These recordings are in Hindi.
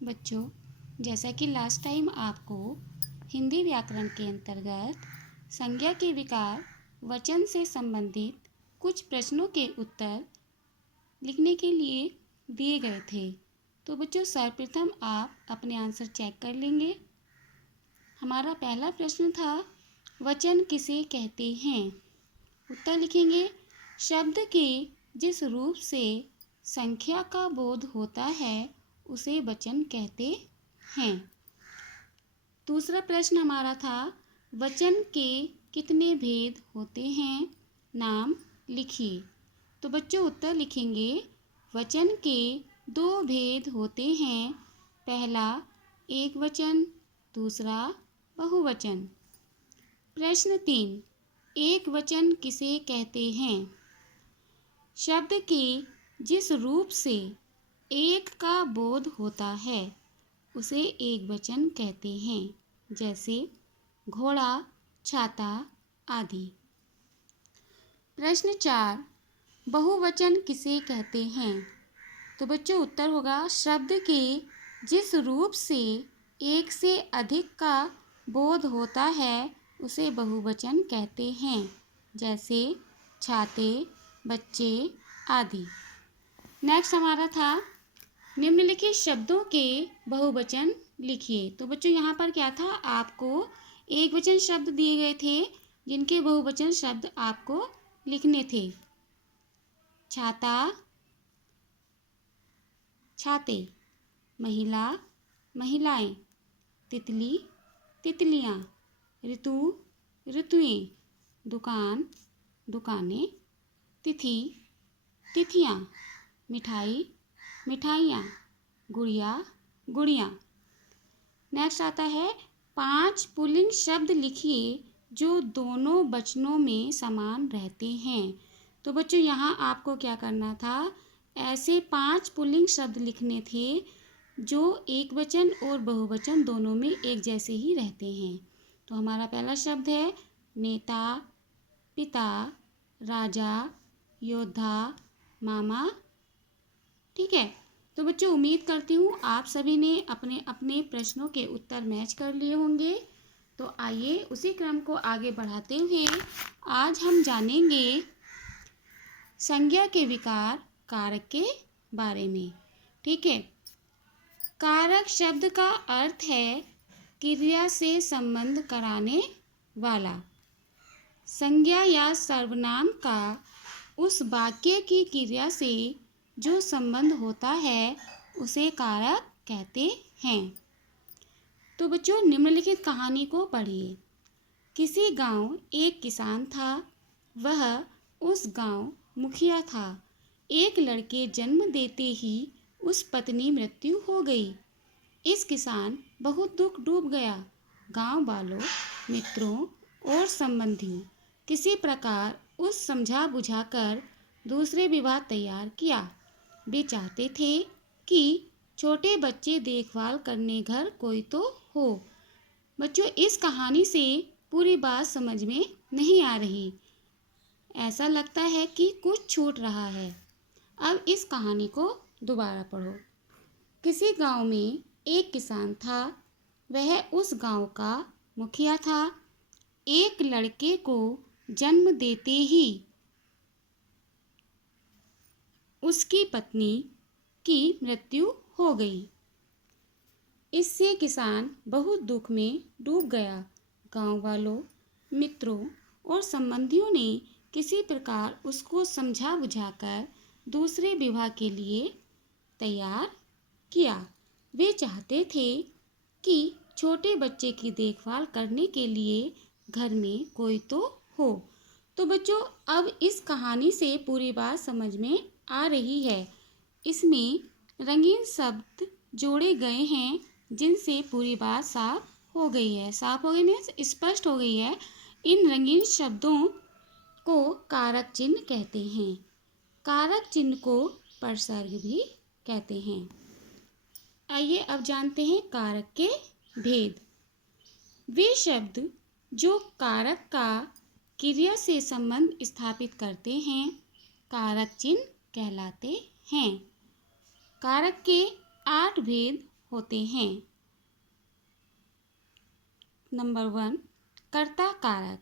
बच्चों, जैसा कि लास्ट टाइम आपको हिंदी व्याकरण के अंतर्गत संज्ञा के विकार वचन से संबंधित कुछ प्रश्नों के उत्तर लिखने के लिए दिए गए थे, तो बच्चों सर्वप्रथम आप अपने आंसर चेक कर लेंगे। हमारा पहला प्रश्न था, वचन किसे कहते हैं? उत्तर लिखेंगे, शब्द के जिस रूप से संख्या का बोध होता है उसे वचन कहते हैं। दूसरा प्रश्न हमारा था, वचन के कितने भेद होते हैं? नाम लिखिए। तो बच्चों उत्तर लिखेंगे, वचन के 2 भेद होते हैं। पहला एक वचन, दूसरा बहुवचन। प्रश्न 3, एक वचन किसे कहते हैं? शब्द के जिस रूप से एक का बोध होता है उसे एक वचन कहते हैं, जैसे घोड़ा, छाता आदि। प्रश्न 4, बहुवचन किसे कहते हैं? तो बच्चों उत्तर होगा, शब्द के जिस रूप से एक से अधिक का बोध होता है उसे बहुवचन कहते हैं, जैसे छाते, बच्चे आदि। नेक्स्ट हमारा था, निम्नलिखित शब्दों के बहुवचन लिखिए। तो बच्चों यहाँ पर क्या था, आपको एक वचन शब्द दिए गए थे जिनके बहुवचन शब्द आपको लिखने थे। छाता, छाते, महिला, महिलाएं, तितली, तितलियाँ, ऋतु, ऋतुएं, दुकान, दुकानें, तिथि, तिथियाँ, मिठाई, मिठाइयाँ, गुड़िया, गुड़ियाँ। नेक्स्ट आता है, 5 पुल्लिंग शब्द लिखिए जो दोनों वचनों में समान रहते हैं। तो बच्चों यहाँ आपको क्या करना था, ऐसे 5 पुल्लिंग शब्द लिखने थे जो एक वचन और बहुवचन दोनों में एक जैसे ही रहते हैं। तो हमारा पहला शब्द है नेता, पिता, राजा, योद्धा, मामा। ठीक है, तो बच्चों उम्मीद करती हूँ आप सभी ने अपने अपने प्रश्नों के उत्तर मैच कर लिए होंगे। तो आइए उसी क्रम को आगे बढ़ाते हुए आज हम जानेंगे संज्ञा के विकार कारक के बारे में। ठीक है, कारक शब्द का अर्थ है क्रिया से संबंध कराने वाला। संज्ञा या सर्वनाम का उस वाक्य की क्रिया से जो संबंध होता है उसे कारक कहते हैं। तो बच्चों निम्नलिखित कहानी को पढ़िए। किसी गांव एक किसान था, वह उस गांव मुखिया था। एक लड़के जन्म देते ही उस पत्नी मृत्यु हो गई। इस किसान बहुत दुख डूब गया। गांव वालों, मित्रों और संबंधियों किसी प्रकार उस समझा बुझाकर दूसरे विवाह तैयार किया। वे चाहते थे कि छोटे बच्चे देखभाल करने घर कोई तो हो। बच्चों इस कहानी से पूरी बात समझ में नहीं आ रही, ऐसा लगता है कि कुछ छूट रहा है। अब इस कहानी को दोबारा पढ़ो। किसी गांव में एक किसान था, वह उस गांव का मुखिया था। एक लड़के को जन्म देते ही उसकी पत्नी की मृत्यु हो गई। इससे किसान बहुत दुख में डूब गया। गांव वालों, मित्रों और संबंधियों ने किसी प्रकार उसको समझा बुझाकर दूसरे विवाह के लिए तैयार किया। वे चाहते थे कि छोटे बच्चे की देखभाल करने के लिए घर में कोई तो हो। तो बच्चों अब इस कहानी से पूरी बात समझ में आ रही है। इसमें रंगीन शब्द जोड़े गए हैं जिनसे पूरी बात साफ हो गई है। साफ हो गई मीन्स स्पष्ट हो गई है। इन रंगीन शब्दों को कारक चिन्ह कहते हैं। कारक चिन्ह को प्रसर्ग भी कहते हैं। आइए अब जानते हैं कारक के भेद। वे शब्द जो कारक का क्रिया से संबंध स्थापित करते हैं कारक चिन्ह कहलाते हैं। कारक के 8 भेद होते हैं। नंबर 1, कर्ता कारक,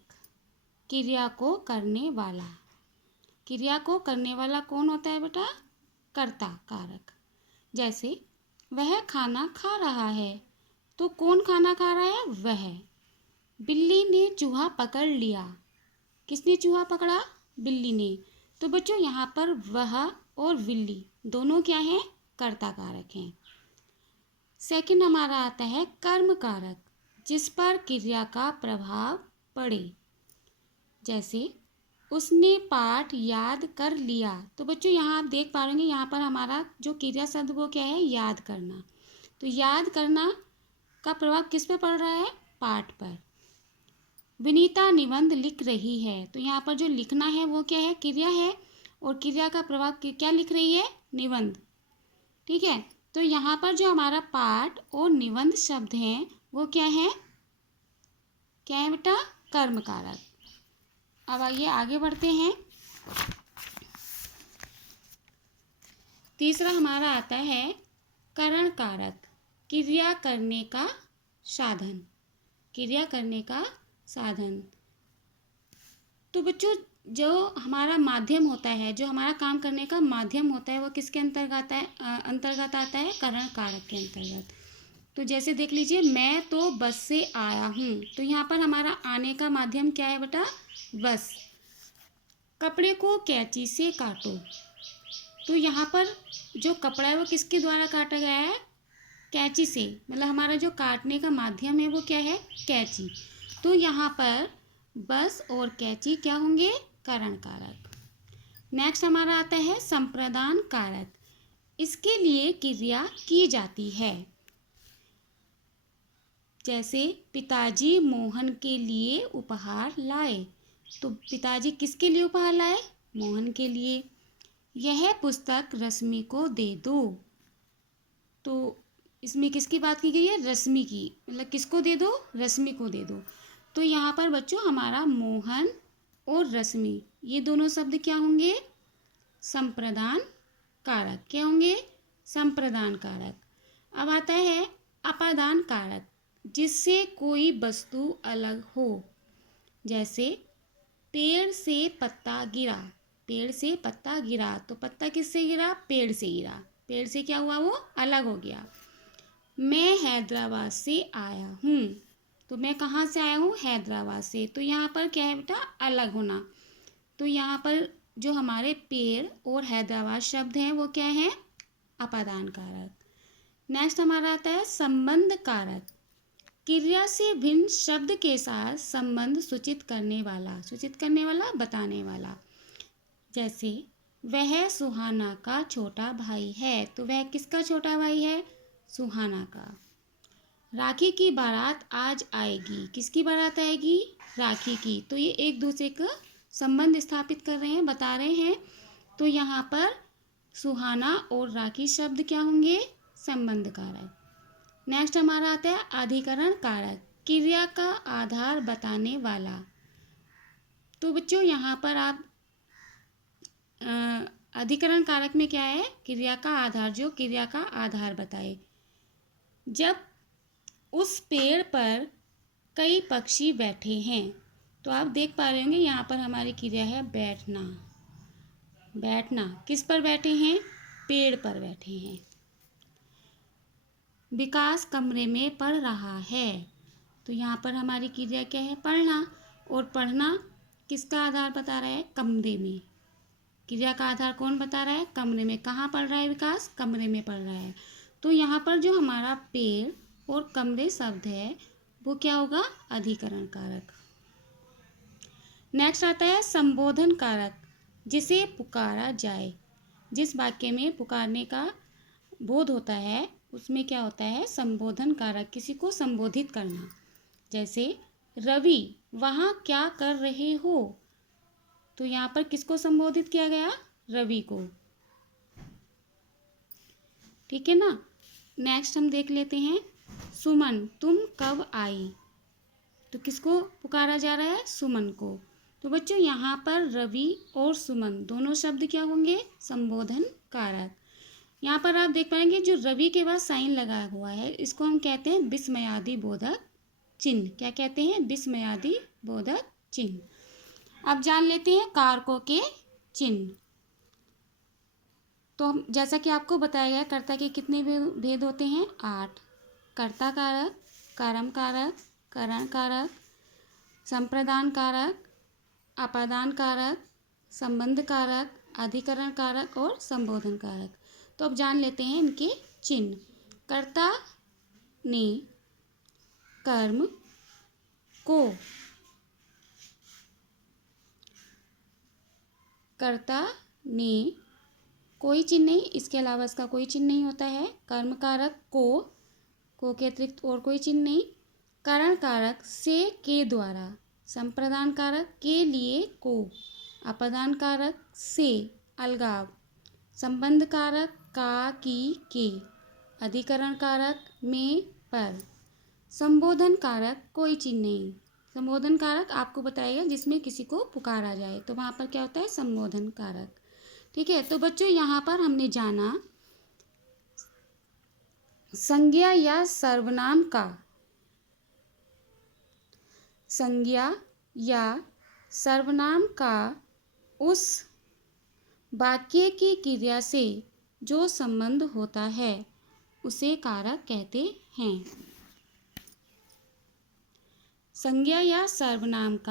क्रिया को करने वाला। क्रिया को करने वाला कौन होता है बेटा? कर्ता कारक। जैसे वह खाना खा रहा है, तो कौन खाना खा रहा है? वह। बिल्ली ने चूहा पकड़ लिया, किसने चूहा पकड़ा? बिल्ली ने। तो बच्चों यहाँ पर वह और बिल्ली दोनों क्या हैं? कर्ता कारक हैं। सेकंड हमारा आता है कर्म कारक, जिस पर क्रिया का प्रभाव पड़े। जैसे उसने पाठ याद कर लिया, तो बच्चों यहाँ आप देख पा रहे होंगे यहाँ पर हमारा जो क्रिया शब्द वो क्या है? याद करना। तो याद करना का प्रभाव किस पे पड़ रहा है? पाठ पर। विनीता निबंध लिख रही है, तो यहाँ पर जो लिखना है वो क्या है? क्रिया है, और क्रिया का प्रभाव क्या लिख रही है? निबंध। ठीक है, तो यहाँ पर जो हमारा पाठ और निबंध शब्द हैं वो क्या है? क्या है बेटा? कर्म कारक। अब आइए आगे बढ़ते हैं। तीसरा हमारा आता है करण कारक, क्रिया करने का साधन। क्रिया करने का साधन। तो बच्चों जो हमारा माध्यम होता है, जो हमारा काम करने का माध्यम होता है, वो किसके अंतर्गत आता है? करण कारक के अंतर्गत। तो जैसे देख लीजिए, मैं तो बस से आया हूँ, तो यहाँ पर हमारा आने का माध्यम क्या है बेटा? बस। कपड़े को कैंची से काटो, तो यहाँ पर जो कपड़ा है वो किसके द्वारा काटा गया है? कैंची से। मतलब हमारा जो काटने का माध्यम है वो क्या है? कैंची। तो यहाँ पर बस और कैंची क्या होंगे? करण कारक। नेक्स्ट हमारा आता है संप्रदान कारक, इसके लिए क्रिया की जाती है। जैसे पिताजी मोहन के लिए उपहार लाए, तो पिताजी किसके लिए उपहार लाए? मोहन के लिए। यह पुस्तक रश्मि को दे दो, तो इसमें किसकी बात की गई है? रश्मि की। मतलब किसको दे दो? रश्मि को दे दो। तो यहाँ पर बच्चों हमारा मोहन और रश्मि ये दोनों शब्द क्या होंगे? संप्रदान कारक। क्या होंगे? संप्रदान कारक। अब आता है अपादान कारक, जिससे कोई वस्तु अलग हो। जैसे पेड़ से पत्ता गिरा, पेड़ से पत्ता गिरा, तो पत्ता किससे गिरा? पेड़ से गिरा। पेड़ से क्या हुआ? वो अलग हो गया। मैं हैदराबाद से आया हूँ, तो मैं कहाँ से आया हूँ? हैदराबाद से। तो यहाँ पर क्या है बेटा? अलग होना। तो यहाँ पर जो हमारे पेड़ और हैदराबाद शब्द हैं वो क्या है? अपादान कारक। नेक्स्ट हमारा आता है संबंध कारक, क्रिया से भिन्न शब्द के साथ संबंध सूचित करने वाला। सूचित करने वाला, बताने वाला। जैसे वह सुहाना का छोटा भाई है, तो वह किसका छोटा भाई है? सुहाना का। राखी की बारात आज आएगी, किसकी बारात आएगी? राखी की। तो ये एक दूसरे का संबंध स्थापित कर रहे हैं, बता रहे हैं। तो यहाँ पर सुहाना और राखी शब्द क्या होंगे? संबंध कारक। नेक्स्ट हमारा आता है अधिकरण कारक, क्रिया का आधार बताने वाला। तो बच्चों यहाँ पर आप अधिकरण कारक में क्या है? क्रिया का आधार, जो क्रिया का आधार बताए। जब उस पेड़ पर कई पक्षी बैठे हैं, तो आप देख पा रहे होंगे यहाँ पर हमारी क्रिया है बैठना। बैठना, किस पर बैठे हैं? पेड़ पर बैठे हैं। विकास कमरे में पढ़ रहा है, तो यहाँ पर हमारी क्रिया क्या है? पढ़ना। और पढ़ना किसका आधार बता रहा है? कमरे में। क्रिया का आधार कौन बता रहा है? कमरे में। कहाँ पढ़ रहा है विकास? कमरे में पढ़ रहा है। तो यहाँ पर जो हमारा पेड़ और कमरे शब्द है वो क्या होगा? अधिकरण कारक। नेक्स्ट आता है संबोधन कारक, जिसे पुकारा जाए। जिस वाक्य में पुकारने का बोध होता है उसमें क्या होता है? संबोधन कारक, किसी को संबोधित करना। जैसे रवि वहाँ क्या कर रहे हो, तो यहाँ पर किसको संबोधित किया गया? रवि को। ठीक है ना। नेक्स्ट हम देख लेते हैं सुमन तुम कब आई, तो किसको पुकारा जा रहा है? सुमन को। तो बच्चों यहाँ पर रवि और सुमन दोनों शब्द क्या होंगे? संबोधन कारक। यहाँ पर आप देख पाएंगे जो रवि के बाद साइन लगा हुआ है इसको हम कहते हैं विस्मयादि बोधक चिन्ह। क्या कहते हैं? विस्मयादि बोधक चिन्ह। अब जान लेते हैं कारकों के चिन्ह। तो जैसा कि आपको बताया गया कर्ता के कितने भेद होते हैं? 8। कर्ता कारक, कर्म कारक, करण कारक, संप्रदान कारक, अपादान कारक, संबंध कारक, अधिकरण कारक और संबोधन कारक। तो अब जान लेते हैं इनके चिन्ह। कर्ता ने कर्म को, कर्ता ने कोई चिन्ह नहीं, इसके अलावा इसका कोई चिन्ह नहीं होता है। कर्म कारक को के अतिरिक्त और कोई चिन्ह नहीं। करण कारक से, के द्वारा। संप्रदान कारक के, लिए, को। अपादान कारक से, अलगाव। संबंध कारक का, की, के। अधिकरण कारक में, पर। संबोधन कारक कोई चिन्ह नहीं। संबोधन कारक आपको बताएगा जिसमें किसी को पुकारा जाए, तो वहाँ पर क्या होता है? संबोधन कारक। ठीक है, तो बच्चों यहाँ पर हमने जाना संज्ञा या सर्वनाम का, संज्ञा या सर्वनाम का उस वाक्य की क्रिया से जो संबंध होता है उसे कारक कहते हैं। संज्ञा या सर्वनाम का